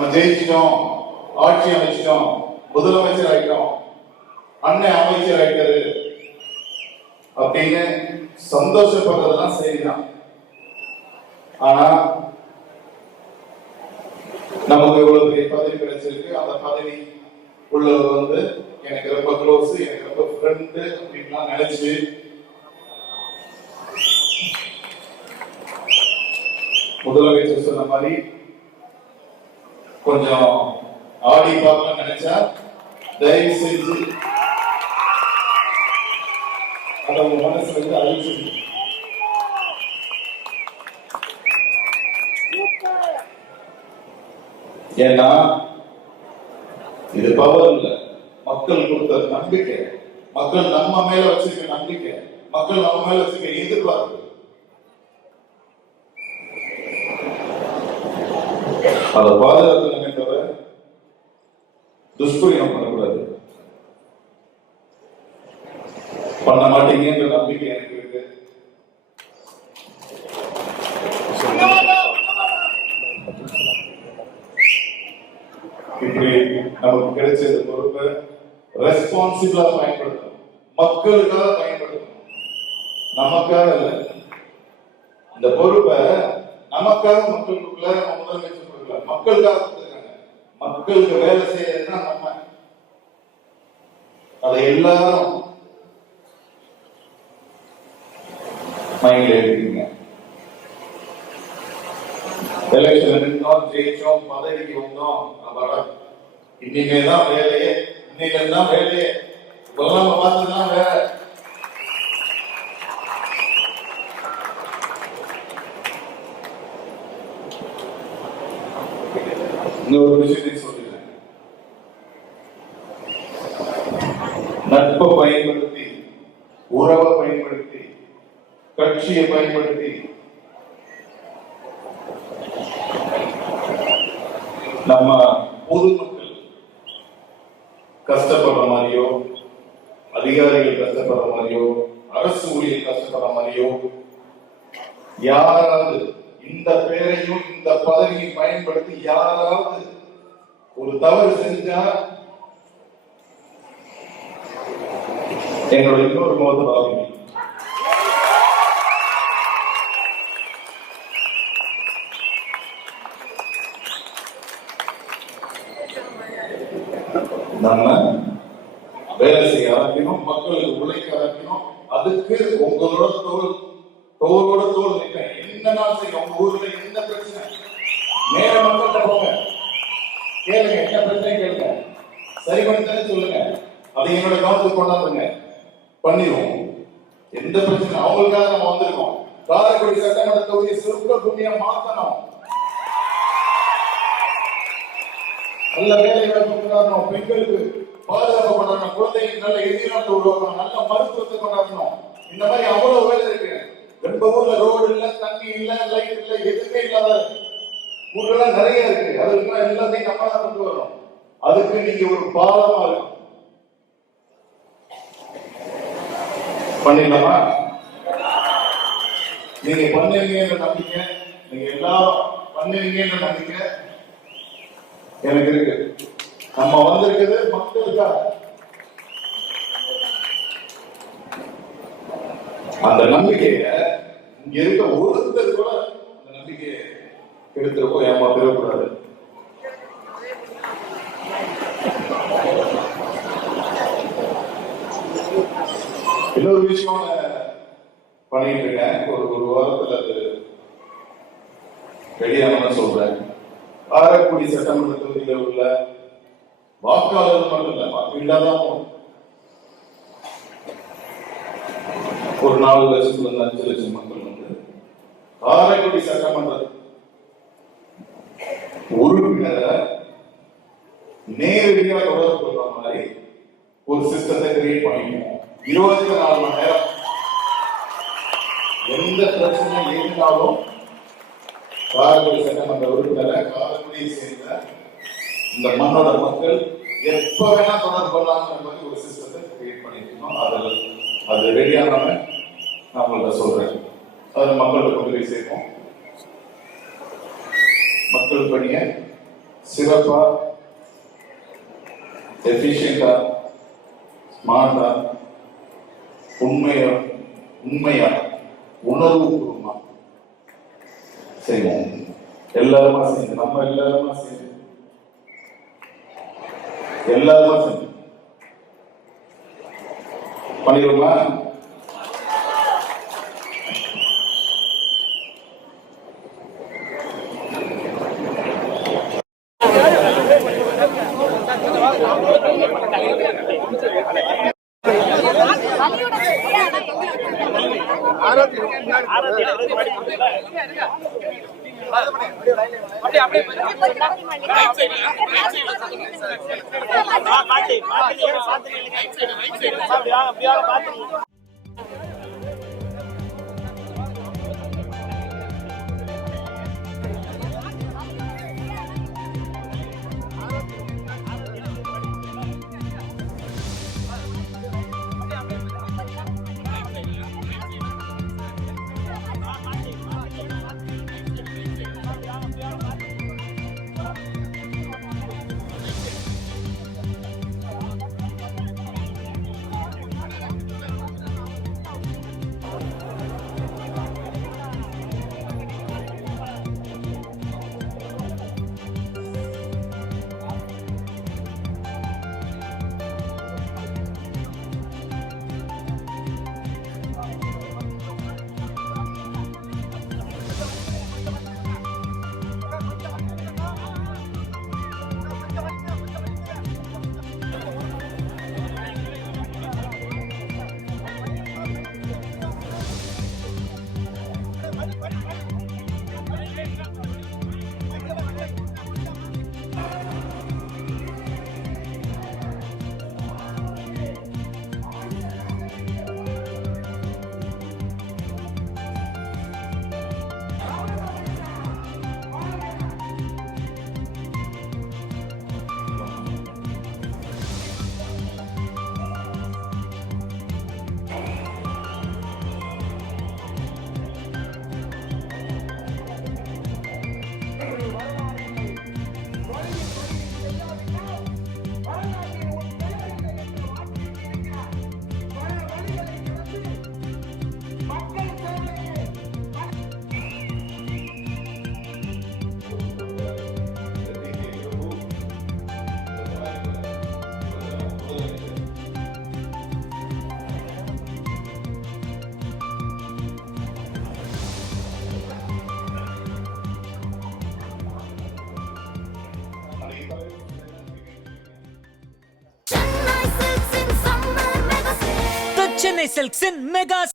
நம்ம ஜெயிச்சிட்டோம், ஆட்சி அமைச்சிட்டோம், முதலமைச்சர் ஆயிட்டோம், அண்ணன் அமைச்சர் ஆயிட்டாரு அப்படின்னு சந்தோஷப்படுறதுதான் சரிதான். ஆனா நமக்கு இவ்வளவு பெரிய பதவி கிடைச்சிருக்கு. அந்த பதவி உள்ளவர் எனக்கு ரொம்ப க்ளோஸ், எனக்கு ரொம்ப ஃப்ரெண்டு அப்படின்லாம் நினைச்சு முதலமைச்சர் சொன்ன மாதிரி கொஞ்சம் ஆடி பார்க்க நினைச்சா தயவு செஞ்சு அதை உங்க மனசுல அழிச்சு. ஏன்னா இது பவர் இல்ல, மக்கள் கொடுத்த நம்பிக்கை, மக்கள் நம்ம மேல வச்சிருக்க நம்பிக்கை, மக்கள் நம்ம மேல வச்சிருக்க எதிர்பார்ப்பு. அதை பாதுகாக்கணுமே தவிர துஷ்பிரயோகம் பண்ணக்கூடாது. பண்ண மாட்டீங்கன்ற நம்பிக்கை எனக்கு இருக்கு. இப்படி நமக்கு கிடைச்ச இந்த பொறுப்பை ரெஸ்பான்சிபிளா பயன்படுத்தணும், மக்களுக்காக பயன்படுத்தணும், நமக்காக இல்லை. இந்த பொறுப்பை நமக்காக மக்களுக்குள்ள முதலமைச்சர் கொடுக்கல, மக்களுக்காக கொடுத்துருக்காங்க. மக்களுக்கு வேலை செய்யறதுதான் நம்ம. அதை எல்லாரும் மைண்ட்ல எடுத்துக்கீங்க. எலெக்ஷன் நின்றோம், ஜெயிச்சோம், பதவிக்கு வந்தோம், இன்னைக்குதான் வேலையே, இன்னைக்குதான் வேலையே, இப்பெல்லாம் பார்த்துதான் வேற. இன்னொரு விஷயத்தை சொல்லுங்க, நட்பை பயன்படுத்தி, உறவை பயன்படுத்தி, கட்சியை பயன்படுத்தி நம்ம பொதுமக்கள் கஷ்டப்படுற மாதிரியோ, அதிகாரிகள் கஷ்டப்படுற மாதிரியோ, அரசு ஊழியர் கஷ்டப்படுற மாதிரியோ யாராவது இந்த பேரையும் இந்த பதவியை பயன்படுத்தி யாராவது ஒரு தவறு செஞ்சா எங்களோட இன்னொரு முகத்தில் ஆகும். நம்ம வேலை செய்ய ஆரம்பிக்கணும், மக்களுக்கு உழைக்க ஆரம்பிக்கணும். அதுக்கு உங்களோட தோளோட தோல் நிற்க என்ன நாள் செய்யும். உங்க ஊர்ல எந்த பிரச்சனை நேர மக்கள்கிட்ட போங்க, கேளுங்க, என்ன பிரச்சனை கேளுங்க, சரி பண்ணி சொல்லுங்க. அதை என்னோட கவனத்துக்கு கொண்டாடுங்க, பண்ணிடுவோம். எந்த பிரச்சனை அவங்களுக்காக நம்ம வந்திருக்கோம். காரைக்குடி சட்டமன்ற தொகுதியை சொர்க்க பூமியா மாத்தணும், நல்ல வேலை வாய்ப்பு கொண்டாடணும், பெண்களுக்கு பாதுகாப்பு கொண்டாடணும், குழந்தைகளுக்கு நல்ல எதிர்காலத்தை உருவாக்கணும், நல்ல மருத்துவத்தை கொண்டாடணும். இந்த மாதிரி அவ்வளவு வேலை இருக்கு. ரொம்ப ஊர்ல ரோடு இல்ல, தண்ணி இல்ல, லைட் இல்ல, எதுவுமே இல்லாத ஊரெல்லாம் நிறைய இருக்கு. அதுக்கு எல்லாத்தையும் நம்ம தான் கொண்டு வரணும். அதுக்கு நீங்க ஒரு பாலமா இருக்கும். பண்ணிடலாமா? நீங்க பண்ணுவீங்கன்ற நம்பிக்கை, நீங்க எல்லாரும் பண்ணுவீங்கன்ற நம்பிக்கை எனக்கு இருக்கு. நம்ம வந்திருக்கிறது மக்களுக்காக. அந்த நம்பிக்கைய இங்க இருக்க ஒருத்தர் கூட அந்த நம்பிக்கையை எடுத்துருக்கோ, ஏமாத்திடக்கூடாது. இன்னொரு விஷயம் பண்ணிட்டு இருக்கேன், ஒரு வாரத்துல அது வெளியான சொல்றேன். காரைக்குடி சட்டமன்ற தொகுதியில் உள்ள வாக்காளர்கள் மட்டும் இல்ல, வாக்கு இல்லாதான் ஒரு 4 லட்சத்துல இருந்து 5 லட்சம் மக்கள் காரைக்குடி சட்டமன்ற உறுப்பினரை நேரடியாக தொடர்பு கொள்ற மாதிரி ஒரு சிஸ்டத்தை கிரியேட் பண்ணிக்கணும். 24 மணி நேரம் எந்த பிரச்சனை இருந்தாலும் காரைக்குடி சட்டமன்ற உறுப்பினரை, காரைக்குடியை சேர்ந்த இந்த மண்ணோட மக்கள் எப்ப வேணா தொடர்பு கொள்ளலாம்ன்ற மாதிரி ஒரு சிஸ்டத்தை கிரியேட் பண்ணிருக்கணும். அது ரெடியான நான் உங்கள்கிட்ட சொல்றேன். அது மக்களுக்கு உதவி செய்வோம், மக்கள் பணியை சிறப்பா, எஃபிஷியண்டா, ஸ்மார்ட்டா, உண்மையா, உணர்வுபூர்வமா செய்வோம். எல்லாருமா சேர்ந்து, நம்ம எல்லாருமா சேர்ந்து பண்ணிடுவோமா? Chennai Silks in mega